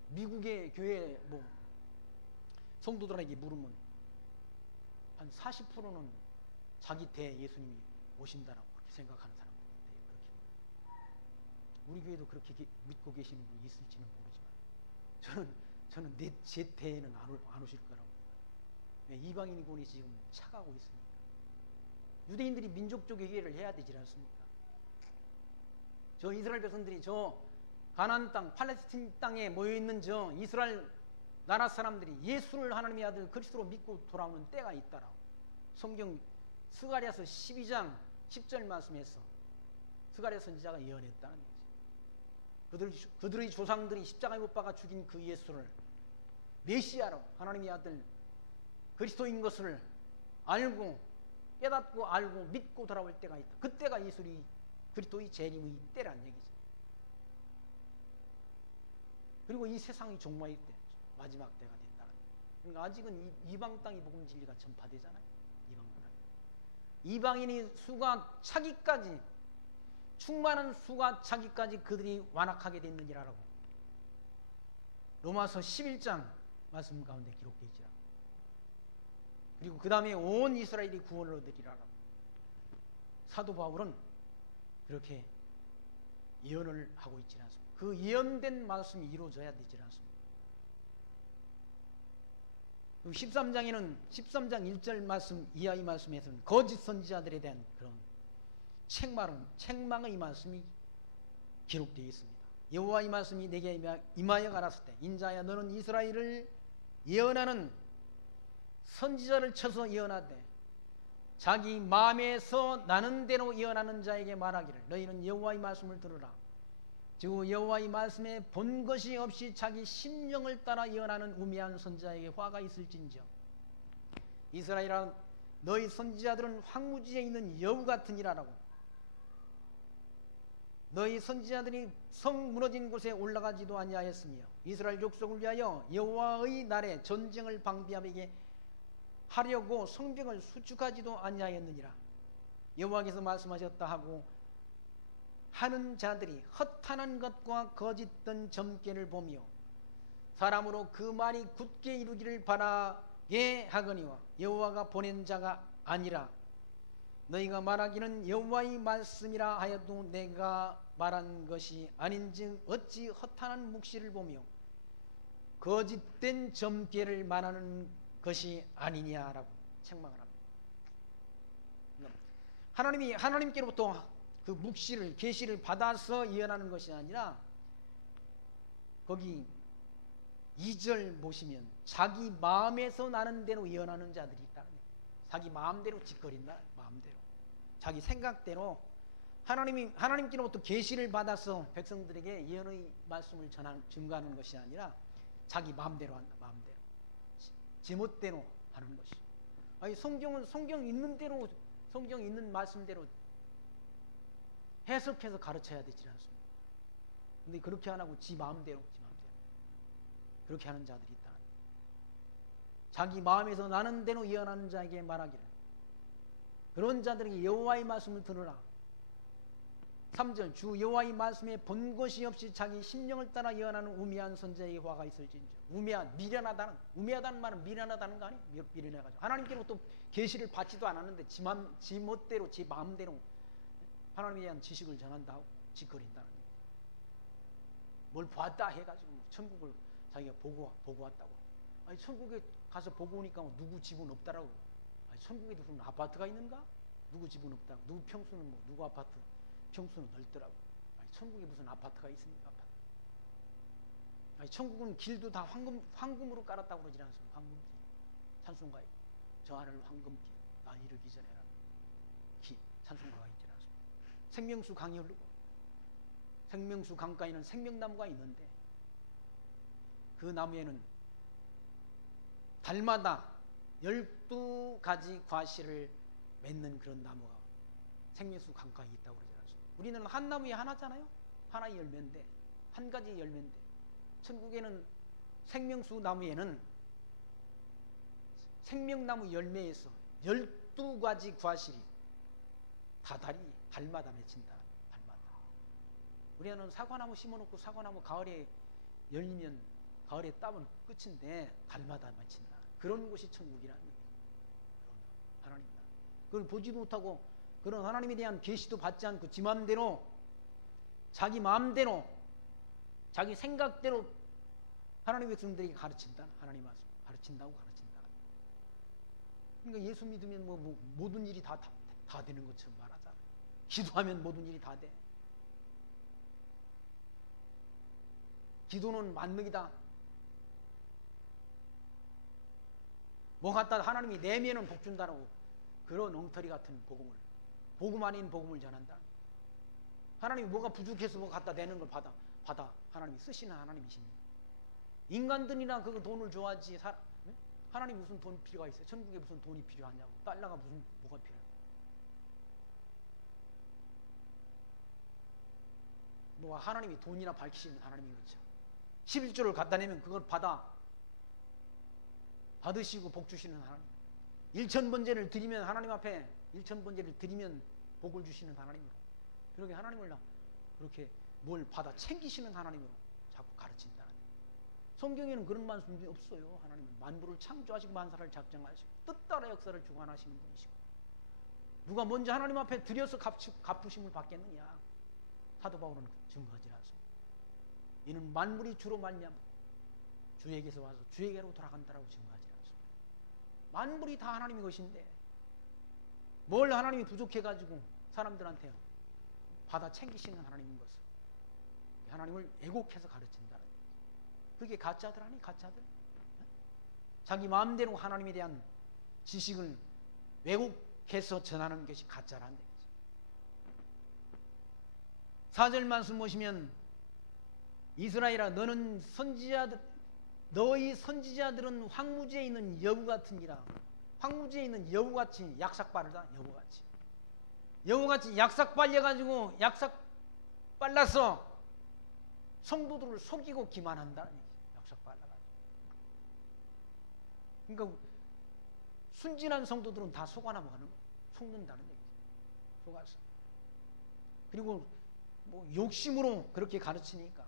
미국의 교회 성도들에게 물으면 한 40%는 자기 대 예수님이 오신다라고 그렇게 생각하는 사람들이 있대요. 우리 교회도 그렇게 믿고 계시는 분이 있을지는 모르지만 저는 제 때에는 안 오실 거라고. 이방인군이 지금 차가고 있습니다. 유대인들이 민족적 회개를 해야 되지 않습니까? 저 이스라엘 백성들이 저 가나안 땅, 팔레스틴 땅에 모여있는 저 이스라엘 나라 사람들이 예수를 하나님의 아들 그리스도로 믿고 돌아오는 때가 있다라고. 성경 스가랴서 12장 10절 말씀에서 스가랴 선지자가 예언했다는 거죠. 그들의 조상들이 십자가에 못 박아 죽인 그 예수를 메시아로 하나님의 아들 그리스도인 것을 알고 깨닫고 알고 믿고 돌아올 때가 있다. 그때가 예수의 그리스도의 재림의 때란 얘기죠. 그리고 이 세상이 종말의 때, 마지막 때가 된다. 그러니까 아직은 이방 땅의 복음 진리가 전파되잖아요. 이방인이 수가 차기까지, 충만한 수가 차기까지 그들이 완악하게 됐느니라라고 로마서 11장 말씀 가운데 기록되어 있지라. 그리고 그 다음에 온 이스라엘이 구원을 얻으리라라고. 사도 바울은 그렇게 예언을 하고 있지 않습니다. 그 예언된 말씀이 이루어져야 되지 않습니다. 13장에는 13장 1절 말씀 이하의 말씀에서는 거짓 선지자들에 대한 그런 책망의 말씀이 기록되어 있습니다. 여호와의 말씀이 내게 임하여 가라사대 인자야 너는 이스라엘을 예언하는 선지자를 쳐서 예언하되 자기 마음에서 나는 대로 예언하는 자에게 말하기를 너희는 여호와의 말씀을 들으라. 즉 여호와의 말씀에 본 것이 없이 자기 심령을 따라 예언하는 우매한 선지자에게 화가 있을진저. 이스라엘아 너희 선지자들은 황무지에 있는 여우 같으니라라고. 너희 선지자들이 성 무너진 곳에 올라가지도 아니하였으며 이스라엘 족속을 위하여 여호와의 날에 전쟁을 방비하게 하려고 성벽을 수축하지도 아니하였느니라. 여호와께서 말씀하셨다 하고 하는 자들이 허탄한 것과 거짓된 점괘를 보며 사람으로 그 말이 굳게 이루기를 바라게 하거니와 여호와가 보낸 자가 아니라 너희가 말하기는 여호와의 말씀이라 하여도 내가 말한 것이 아닌즉 어찌 허탄한 묵시를 보며 거짓된 점괘를 말하는 것이 아니냐라고 책망을 합니다. 하나님께로부터 그 묵시를 계시를 받아서 예언하는 것이 아니라 거기 2절 보시면 자기 마음에서 나는 대로 예언하는 자들이 있다. 자기 마음대로 짓거린다. 마음대로 자기 생각대로 하나님께로부터 계시를 받아서 백성들에게 예언의 말씀을 증거하는 것이 아니라 자기 마음대로 한다. 마음대로 제멋대로 하는 것이. 아니 성경은 성경 있는 대로 성경 있는 말씀대로 해석해서 가르쳐야 되지 않습니까? 근데 그렇게 안 하고 지 마음대로 그렇게 하는 자들이 있다. 자기 마음에서 나는 대로 예언하는 자에게 말하기를 그런 자들에게 여호와의 말씀을 들으라. 3절 주 여호와의 말씀에 본 것이 없이 자기 심령을 따라 예언하는 우매한 선지자에게 화가 있을진저. 미련하다는 우매하다는 말은 미련하다는 거 아니에요? 미련해가지고 하나님께로부터 계시를 받지도 않았는데 지 멋대로 지 마음대로 하나님에 대한 지식을 전한다 하고 짓거린다는 거예요. 뭘 봤다 해가지고 천국을 자기가 보고 왔다고. 아니 천국에 가서 보고 오니까 누구 집은 없다라고. 아니 천국에도 무슨 아파트가 있는가? 누구 집은 없다고. 누구 평수는 뭐 누구 아파트 평수는 넓더라고. 아니 천국에 무슨 아파트가 있습니까? 아파트. 아니 천국은 길도 다 황금으로 깔았다고 그러지 않습니까? 황금길 찬송가에 저 하늘 황금길 나 이르기 전에라는 찬송가가 있지 않습니까? 생명수 강이 흐르고 생명수 강가에는 생명나무가 있는데 그 나무에는 달마다 12가지 과실을 맺는 그런 나무가 생명수 강가에 있다고 그러지 않습니까? 우리는 한 나무에 하나잖아요. 하나의 열매인데 한 가지 열매인데 천국에는 생명수 나무에는 생명나무 열매에서 12가지 과실이 다달이 달마다 맺힌다. 달마다. 우리는 사과나무 심어놓고 사과나무 가을에 열리면 가을에 따면 끝인데 달마다 맺힌다. 그런 곳이 천국이라는 얘기예요. 하나님 나라. 그걸 보지도 못하고 그런 하나님에 대한 계시도 받지 않고 지 마음대로 자기 마음대로 자기 생각대로 하나님의 백성들에게 가르친다. 하나님 말씀 가르친다고 가르친다. 그러니까 예수 믿으면 뭐 모든 일이 다 되는 것처럼 말하잖아. 기도하면 모든 일이 다 돼. 기도는 만능이다. 뭐 갖다 하나님이 내면은 복 준다라고 그런 엉터리 같은 복음 아닌 복음을 전한다. 하나님이 뭐가 부족해서 뭐 갖다 내는 걸 받아 하나님이 쓰시는 하나님이십니다. 인간들이나 그 돈을 좋아하지 하나님 무슨 돈 필요가 있어요? 천국에 무슨 돈이 필요하냐고. 달러가 뭐가 필요해요? 뭐 하나님이 돈이나 밝히시는 하나님인 거죠. 11조를 갖다 내면 그걸 받으시고 복 주시는 하나님. 1,000번제를 드리면 하나님 앞에 1,000번제를 드리면 복을 주시는 하나님으로. 그렇게 하나님을 그렇게 뭘 받아 챙기시는 하나님으로 자꾸 가르친다. 성경에는 그런 말씀이 없어요. 하나님은 만물을 창조하시고 만사를 작정하시고 뜻따라 역사를 주관하시는 분이시고 누가 먼저 하나님 앞에 드려서 갚으심을 받겠느냐. 사도 바울은 증거하지 않습니다. 이는 만물이 주로 말미암아 주에게서 와서 주에게로 돌아간다라고 증거하지 않습니다. 만물이 다 하나님의 것인데 뭘 하나님이 부족해가지고 사람들한테 받아 챙기시는 하나님인 것을 하나님을 애곡해서 가르친다는 거죠. 그게 가짜들 아니? 가짜들? 자기 마음대로 하나님에 대한 지식을 왜곡해서 전하는 것이 가짜라는 거죠. 4절 말씀 보시면 이스라엘아 너는 너희 선지자들은 황무지에 있는 여우 같으니라. 황무지에 있는 여우같이 약삭 빠르다. 여우같이 약삭 빨려가지고 약삭 빨라서 성도들을 속이고 기만한다. 약삭 빨라가지고. 그러니까 순진한 성도들은 다 속아나 속는다는 얘기죠. 속아서. 그리고 뭐 욕심으로 그렇게 가르치니까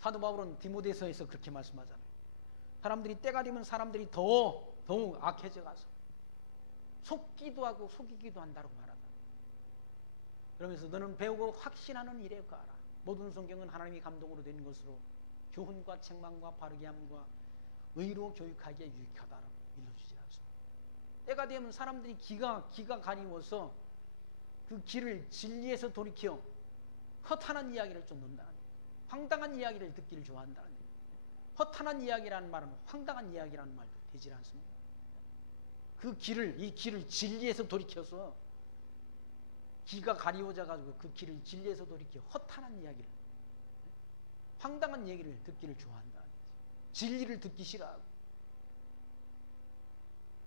사도 바울은 디모데서에서 그렇게 말씀하잖아요. 사람들이 때가 되면 사람들이 더욱 악해져 가서 속기도 하고 속이기도 한다고 말하다. 그러면서 너는 배우고 확신하는 일에 가라. 모든 성경은 하나님의 감동으로 된 것으로 교훈과 책망과 바르게 함과 의로 교육하기에 유익하다라고 일러주지 않습니다. 때가 되면 사람들이 기가 가리워서 그 길을 진리에서 돌이켜 허탄한 이야기를 쫓는다는 거예요. 황당한 이야기를 듣기를 좋아한다는 거예요. 허탄한 이야기라는 말은 황당한 이야기라는 말도 되질 않습니다. 이 길을 진리에서 돌이켜서 기가 가리워져 가지고 그 길을 진리에서 돌이켜 허탄한 이야기를 황당한 얘기를 듣기를 좋아한다는 거예요. 진리를 듣기 싫어하고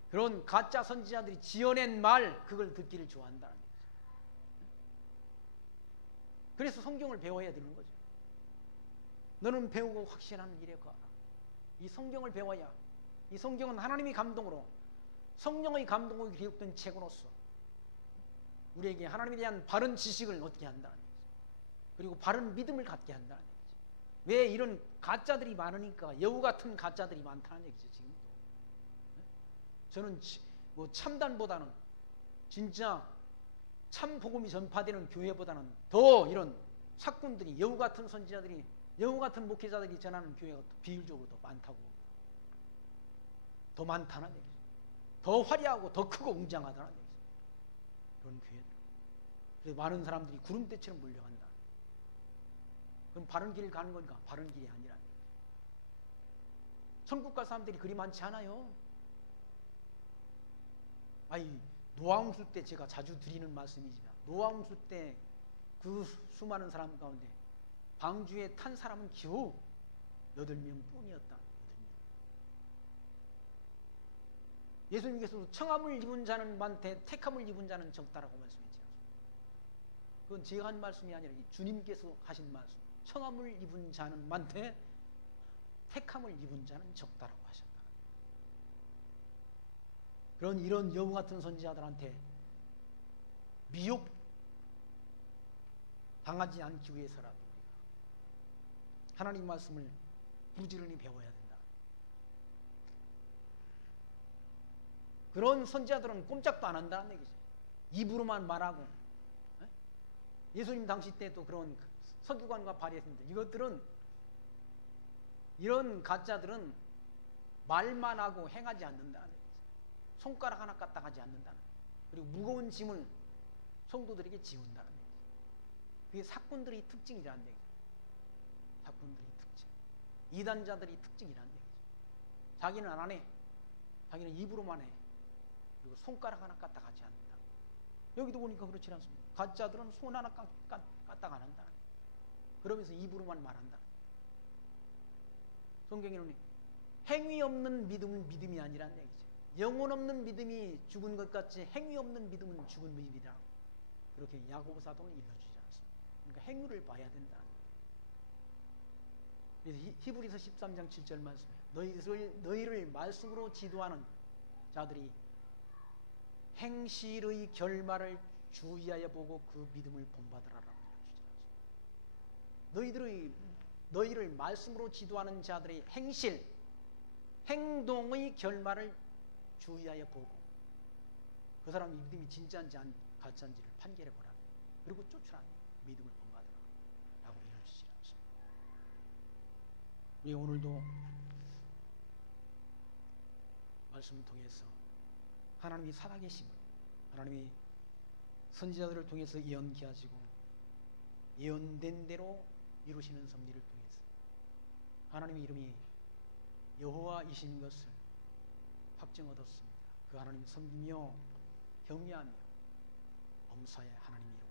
그런 가짜 선지자들이 지어낸 말 그걸 듣기를 좋아한다는 거예요. 그래서 성경을 배워야 되는 거죠. 너는 배우고 확신하는 일에 가라. 이 성경을 배워야 이 성경은 하나님의 감동으로 성령의 감동으로 기록된 책으로서 우리에게 하나님에 대한 바른 지식을 얻게 한다는 거죠. 그리고 바른 믿음을 갖게 한다는 거죠. 왜 이런 가짜들이 많으니까 여우 같은 가짜들이 많다는 얘기죠. 지금도. 저는 뭐 참단보다는 진짜 참 복음이 전파되는 교회보다는 더 이런 사꾼들이 여우 같은 선지자들이 여우 같은 목회자들이 전하는 교회가 비율적으로 더 많다고 더 많다는 얘기죠. 더 화려하고 더 크고 웅장하다는 얘기죠. 그런 교회들. 그래서 많은 사람들이 구름대처럼 몰려간다. 그럼 바른 길을 가는 거니까 바른 길이 아니라. 천국 갈 사람들이 그리 많지 않아요. 아니 노아홍수 때 제가 자주 드리는 말씀이지만 노아홍수 때 그 수많은 사람 가운데 방주에 탄 사람은 겨우 8명 뿐이었다. 8명. 예수님께서도 청함을 입은 자는 많되 택함을 입은 자는 적다라고 말씀했지 않습니까? 그건 제가 한 말씀이 아니라 주님께서 하신 말씀. 청함을 입은 자는 많되 택함을 입은 자는 적다라고 하셨다. 그런 이런 여우 같은 선지자들한테 미혹 당하지 않기 위해서라도 우리가 하나님 말씀을 부지런히 배워야 된다. 그런 선지자들은 꼼짝도 안 한다는 얘기죠. 입으로만 말하고. 예수님 당시 때도 그런 서기관과 바리새인들 이것들은 이런 가짜들은 말만 하고 행하지 않는다는 얘기죠. 손가락 하나 까딱 하지 않는다는 얘기죠. 그리고 무거운 짐을 성도들에게 지운다는 얘기죠. 그게 사꾼들의 특징이라는 얘기죠. 사꾼들의 특징. 이단자들의 특징이라는 얘기죠. 자기는 안 해. 자기는 입으로만 해. 그리고 손가락 하나 까딱 하지 않는다. 여기도 보니까 그렇지 않습니다. 가짜들은 손 하나 까딱 안 한다. 그러면서 입으로만 말한다. 성경에는 행위 없는 믿음은 믿음이 아니라는 얘기죠. 영혼 없는 믿음이 죽은 것 같이 행위 없는 믿음은 죽은 믿음이다. 그렇게 야고보 사도는 일러주지 않습니다. 그러니까 행위를 봐야 된다. 그래서 히브리서 13장 7절 말씀에 너희를 말씀으로 지도하는 자들이 행실의 결말을 주의하여 보고 그 믿음을 본받으라라고 알려주지 않습니다. 너희를 말씀으로 지도하는 자들의 행실, 행동의 결말을 주의하여 보고 그 사람의 믿음이 진짜인지 가짜인지를 판결해 보라. 그리고 쫓으라. 믿음을 본받으라 라고 이르시지 않습니다. 우리 오늘도 말씀을 통해서 하나님이 살아계심을, 하나님이 선지자들을 통해서 예언케 하시고 예언된 대로 이루시는 섭리를 통해서 하나님의 이름이 여호와이신 것을 확증 얻었습니다. 그 하나님 섬기며 경외하며 범사의 하나님 이름,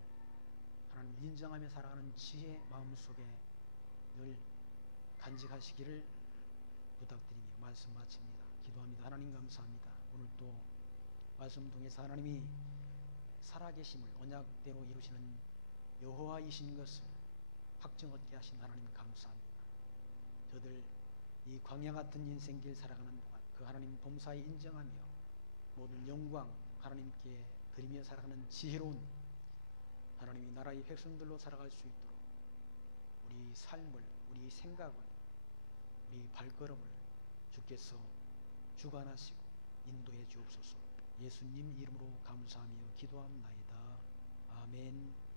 하나님 인정하며 살아가는 지혜 마음속에 늘 간직하시기를 부탁드리며 말씀 마칩니다. 기도합니다. 하나님 감사합니다. 오늘 또 말씀 통해서 하나님이 살아계심을 언약대로 이루시는 여호와이신 것을 확증 얻게 하신 하나님 감사합니다. 저들 이 광야 같은 인생길 살아가는 동안 그 하나님 범사에 인정하며 모든 영광 하나님께 드리며 살아가는 지혜로운 하나님이 나라의 백성들로 살아갈 수 있도록 우리 삶을, 우리 생각을, 우리 발걸음을 주께서 주관하시고 인도해 주옵소서. 예수님 이름으로 감사하며 기도합나이다. 아멘.